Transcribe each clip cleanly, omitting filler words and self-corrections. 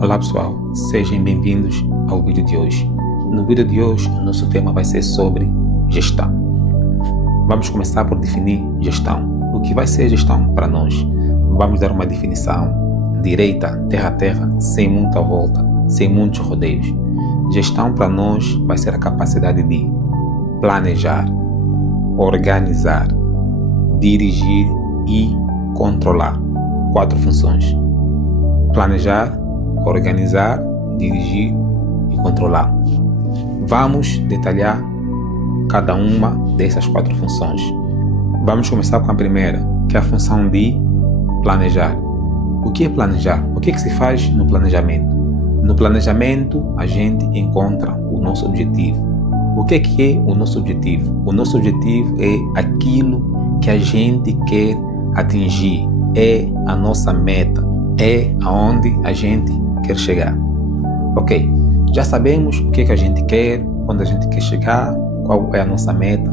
Olá pessoal, sejam bem-vindos ao vídeo de hoje. No vídeo de hoje, o nosso tema vai ser sobre gestão. Vamos começar por definir gestão. O que vai ser gestão para nós? Vamos dar uma definição direita, terra a terra, sem muita volta, sem muitos rodeios. Gestão para nós vai ser a capacidade de planejar, organizar, dirigir e controlar. 4 funções: planejar, organizar, dirigir e controlar. Vamos detalhar cada uma dessas 4 funções. Vamos começar com a primeira, que é a função de planejar. O que é planejar? O que se faz no planejamento? No planejamento, a gente encontra o nosso objetivo. O que é o nosso objetivo? O nosso objetivo é aquilo que a gente quer atingir, é a nossa meta, é aonde a gente quer chegar. Ok, já sabemos o que a gente quer, onde a gente quer chegar, qual é a nossa meta.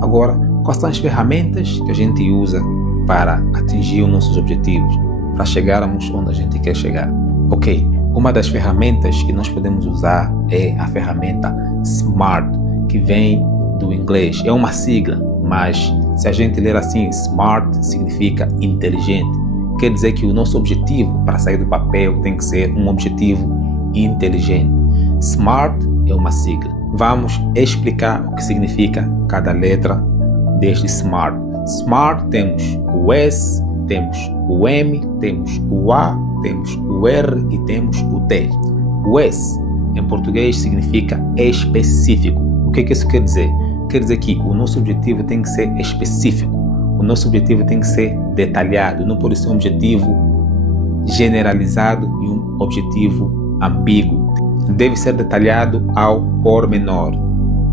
Agora, quais são as ferramentas que a gente usa para atingir os nossos objetivos, para chegarmos onde a gente quer chegar? Ok, uma das ferramentas que nós podemos usar é a ferramenta SMART, que vem do inglês. É uma sigla, mas se a gente ler assim, SMART significa inteligente. Quer dizer que o nosso objetivo para sair do papel tem que ser um objetivo inteligente. SMART é uma sigla. Vamos explicar o que significa cada letra deste SMART. SMART temos o S, temos o M, temos o A, temos o R e temos o T. O S em português significa específico. O que isso quer dizer? Quer dizer que o nosso objetivo tem que ser específico. O nosso objetivo tem que ser detalhado, não pode ser um objetivo generalizado e um objetivo ambíguo. Deve ser detalhado ao pormenor.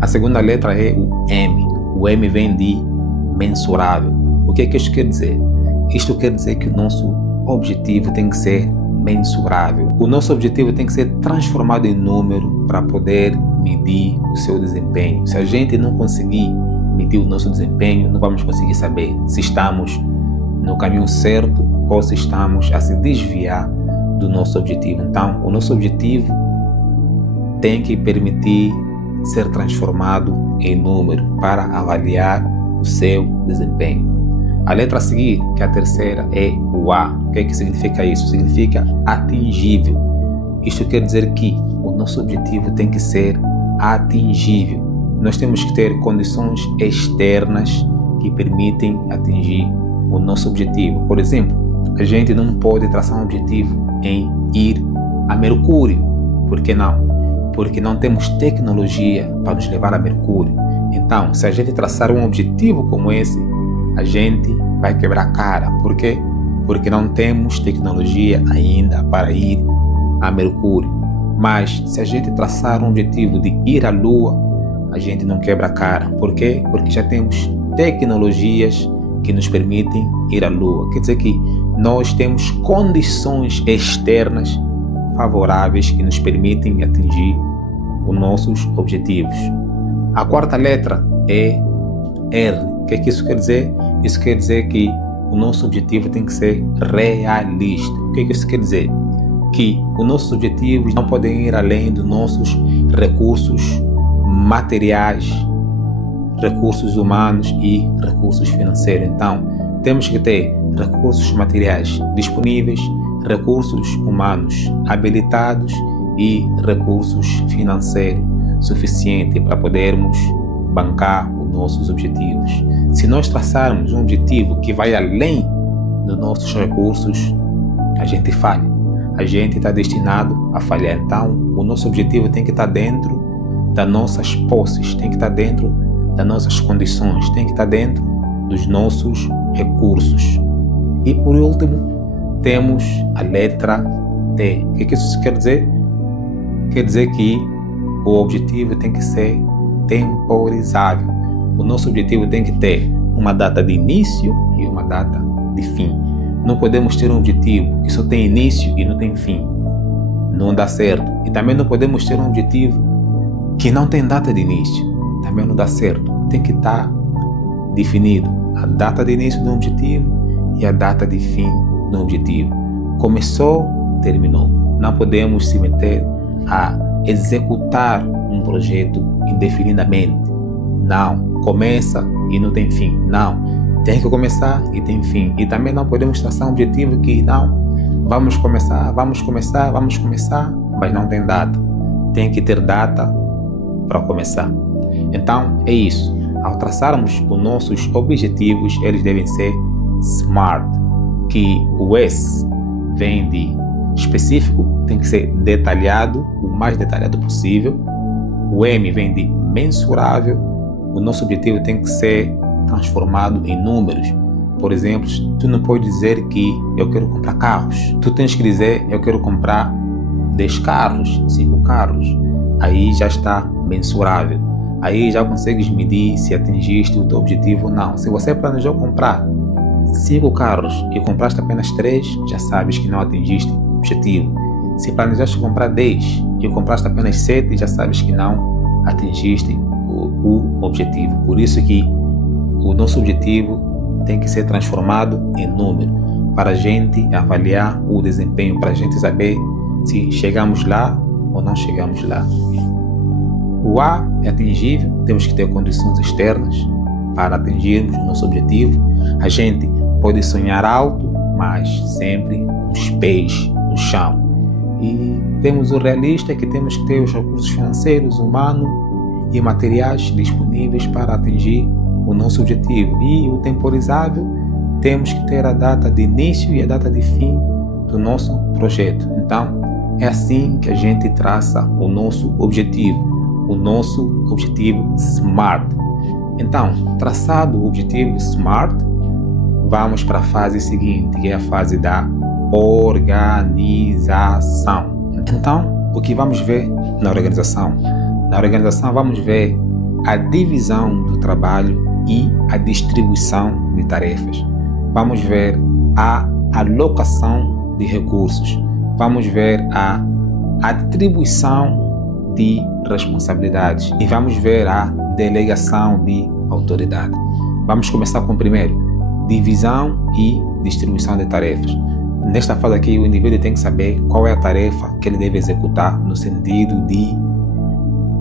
A segunda letra é o M. O M vem de mensurável. O que isto quer dizer? Isto quer dizer que o nosso objetivo tem que ser mensurável. O nosso objetivo tem que ser transformado em número para poder medir o seu desempenho. Se a gente não conseguir medir o nosso desempenho, não vamos conseguir saber se estamos no caminho certo ou se estamos a se desviar do nosso objetivo. Então, o nosso objetivo tem que permitir ser transformado em número para avaliar o seu desempenho. A letra a seguir, que é a terceira, é o A. O que significa isso? Significa atingível. Isto quer dizer que o nosso objetivo tem que ser atingível. Nós temos que ter condições externas que permitem atingir o nosso objetivo. Por exemplo, a gente não pode traçar um objetivo em ir a Mercúrio. Por que não? Porque não temos tecnologia para nos levar a Mercúrio. Então, se a gente traçar um objetivo como esse, a gente vai quebrar a cara. Por quê? Porque não temos tecnologia ainda para ir a Mercúrio. Mas se a gente traçar um objetivo de ir à Lua, a gente não quebra a cara. Por quê? Porque já temos tecnologias que nos permitem ir à Lua. Quer dizer que nós temos condições externas favoráveis que nos permitem atingir os nossos objetivos. A quarta letra é R. O que isso quer dizer? Isso quer dizer que o nosso objetivo tem que ser realista. O que isso quer dizer? Que os nossos objetivos não podem ir além dos nossos recursos materiais, recursos humanos e recursos financeiros. Então, temos que ter recursos materiais disponíveis, recursos humanos habilitados e recursos financeiros suficientes para podermos bancar os nossos objetivos. Se nós traçarmos um objetivo que vai além dos nossos recursos, a gente falha. A gente está destinado a falhar. Então, o nosso objetivo tem que estar dentro das nossas posses, tem que estar dentro das nossas condições, tem que estar dentro dos nossos recursos. E por último, temos a letra T. O que isso quer dizer? Quer dizer que o objetivo tem que ser temporizável. O nosso objetivo tem que ter uma data de início e uma data de fim. Não podemos ter um objetivo que só tem início e não tem fim. Não dá certo. E também não podemos ter um objetivo que não tem data de início. Também não dá certo. Tem que estar definido a data de início do objetivo e a data de fim do objetivo. Começou, terminou. não podemos se meter a executar um projeto indefinidamente. Não, começa e não tem fim. Não, tem que começar e tem fim. E também não podemos traçar um objetivo que não, vamos começar, mas não tem data. Tem que ter data para começar. Então é isso. Ao traçarmos os nossos objetivos, eles devem ser SMART, que o S vem de específico, tem que ser detalhado, o mais detalhado possível. O M vem de mensurável. O nosso objetivo tem que ser transformado em números. Por exemplo, tu não pode dizer que eu quero comprar carros. Tu tens que dizer eu quero comprar 10 carros, 5 carros. Aí já está mensurável. Aí já consegues medir se atingiste o teu objetivo ou não. Se você planejou comprar 5 carros e compraste apenas 3, já sabes que não atingiste o objetivo. Se planejaste comprar 10 e compraste apenas 7, já sabes que não atingiste o objetivo. Por isso que o nosso objetivo tem que ser transformado em número, para a gente avaliar o desempenho, para a gente saber se chegamos lá ou não chegamos lá. O A é atingível, temos que ter condições externas para atingirmos o nosso objetivo. A gente pode sonhar alto, mas sempre com os pés no chão. E temos o realista, que temos que ter os recursos financeiros, humanos e materiais disponíveis para atingir o nosso objetivo. E o temporizável, temos que ter a data de início e a data de fim do nosso projeto. Então, é assim que a gente traça o nosso objetivo SMART. Então, traçado o objetivo SMART, vamos para a fase seguinte, que é a fase da organização. Então, o que vamos ver na organização? Na organização vamos ver a divisão do trabalho e a distribuição de tarefas. Vamos ver a alocação de recursos. Vamos ver a atribuição de responsabilidades e vamos ver a delegação de autoridade. Vamos começar com o primeiro, divisão e distribuição de tarefas. Nesta fase aqui, o indivíduo tem que saber qual é a tarefa que ele deve executar no sentido de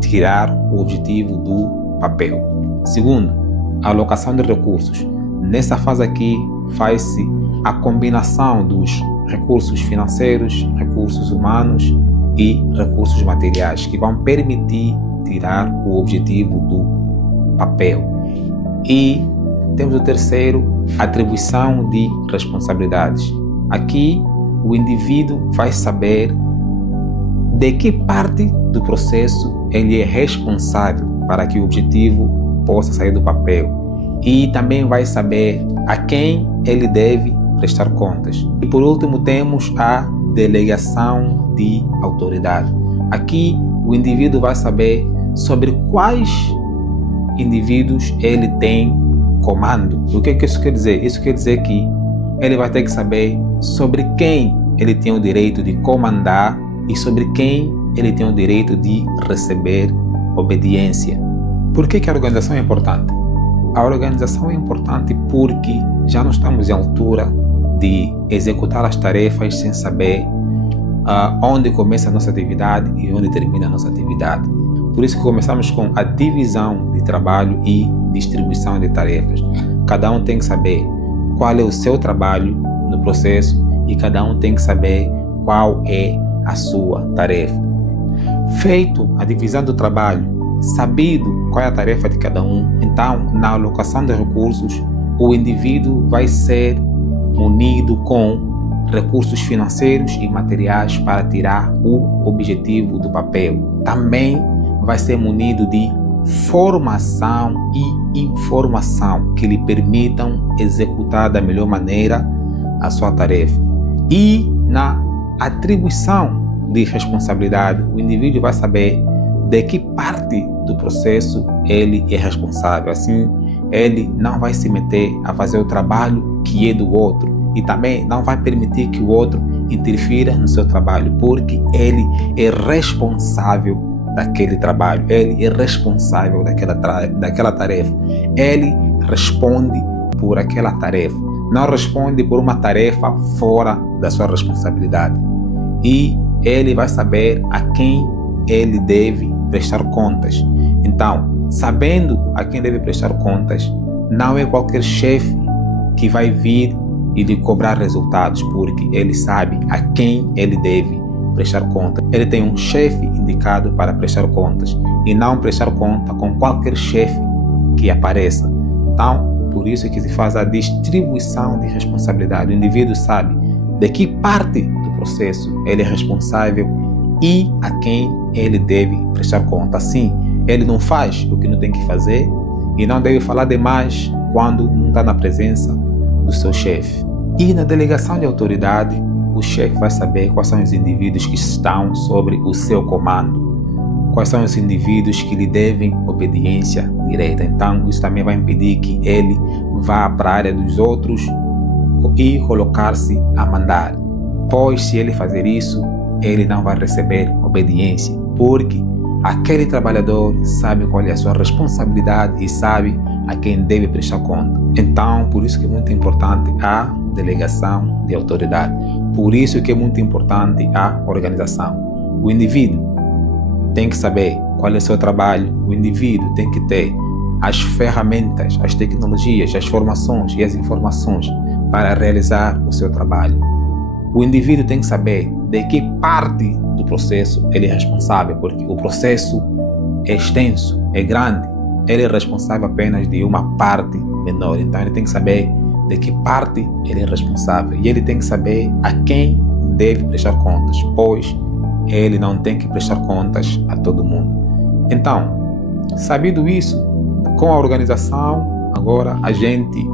tirar o objetivo do papel. Segundo, a alocação de recursos. Nessa fase aqui, faz-se a combinação dos recursos financeiros, recursos humanos e recursos materiais que vão permitir tirar o objetivo do papel. E temos o terceiro, atribuição de responsabilidades. Aqui o indivíduo vai saber de que parte do processo ele é responsável para que o objetivo possa sair do papel, e também vai saber a quem ele deve prestar contas. E por último temos a delegação de autoridade. Aqui o indivíduo vai saber sobre quais indivíduos ele tem comando. O que isso quer dizer? Isso quer dizer que ele vai ter que saber sobre quem ele tem o direito de comandar e sobre quem ele tem o direito de receber obediência. Por que a organização é importante? A organização é importante porque já não estamos em altura de executar as tarefas sem saber onde começa a nossa atividade e onde termina a nossa atividade. Por isso que começamos com a divisão de trabalho e distribuição de tarefas. Cada um tem que saber qual é o seu trabalho no processo e cada um tem que saber qual é a sua tarefa. Feito a divisão do trabalho, sabido qual é a tarefa de cada um, então na alocação de recursos, o indivíduo vai ser munido com recursos financeiros e materiais para tirar o objetivo do papel. Também vai ser munido de formação e informação que lhe permitam executar da melhor maneira a sua tarefa. E na atribuição de responsabilidade, o indivíduo vai saber de que parte do processo ele é responsável. Assim, ele não vai se meter a fazer o trabalho que é do outro e também não vai permitir que o outro interfira no seu trabalho, porque ele é responsável daquele trabalho, ele é responsável daquela tarefa, ele responde por aquela tarefa, não responde por uma tarefa fora da sua responsabilidade. E ele vai saber a quem ele deve prestar contas. Então, sabendo a quem deve prestar contas, não é qualquer chefe que vai vir e lhe cobrar resultados, porque ele sabe a quem ele deve prestar contas. Ele tem um chefe indicado para prestar contas e não prestar conta com qualquer chefe que apareça. Então, por isso é que se faz a distribuição de responsabilidade. O indivíduo sabe de que parte do processo ele é responsável e a quem ele deve prestar conta. Assim, ele não faz o que não tem que fazer e não deve falar demais quando não está na presença do seu chefe. E na delegação de autoridade, o chefe vai saber quais são os indivíduos que estão sobre o seu comando, quais são os indivíduos que lhe devem obediência direta. Então, isso também vai impedir que ele vá para a área dos outros e colocar-se a mandar, pois se ele fazer isso, ele não vai receber obediência, porque aquele trabalhador sabe qual é a sua responsabilidade e sabe a quem deve prestar conta. Então, por isso que é muito importante a delegação de autoridade. Por isso que é muito importante a organização. O indivíduo tem que saber qual é o seu trabalho, o indivíduo tem que ter as ferramentas, as tecnologias, as formações e as informações para realizar o seu trabalho. O indivíduo tem que saber de que parte do processo ele é responsável, porque o processo é extenso, é grande. Ele é responsável apenas de uma parte menor. Então ele tem que saber de que parte ele é responsável. E ele tem que saber a quem deve prestar contas, pois ele não tem que prestar contas a todo mundo. Então, sabido isso, com a organização, agora a gente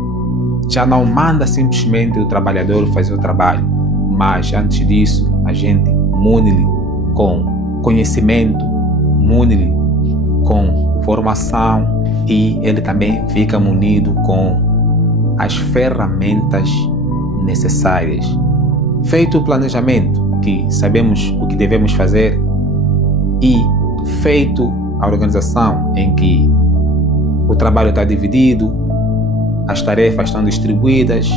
já não manda simplesmente o trabalhador fazer o trabalho, mas antes disso a gente mune-lhe com conhecimento, mune-lhe com formação e ele também fica munido com as ferramentas necessárias. Feito o planejamento, que sabemos o que devemos fazer, e feito a organização em que o trabalho está dividido, as tarefas estão distribuídas,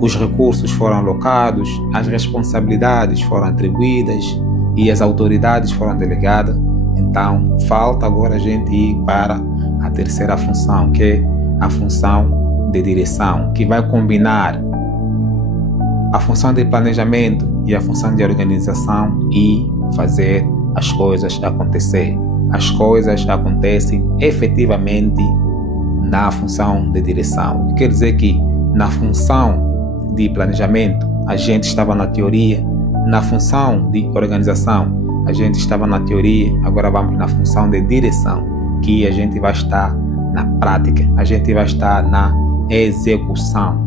os recursos foram alocados, as responsabilidades foram atribuídas e as autoridades foram delegadas. Então, falta agora a gente ir para a terceira função, que é a função de direção, que vai combinar a função de planejamento e a função de organização e fazer as coisas acontecer. As coisas acontecem efetivamente na função de direção. Quer dizer que na função de planejamento a gente estava na teoria, na função de organização a gente estava na teoria, agora vamos na função de direção, que a gente vai estar na prática, a gente vai estar na execução.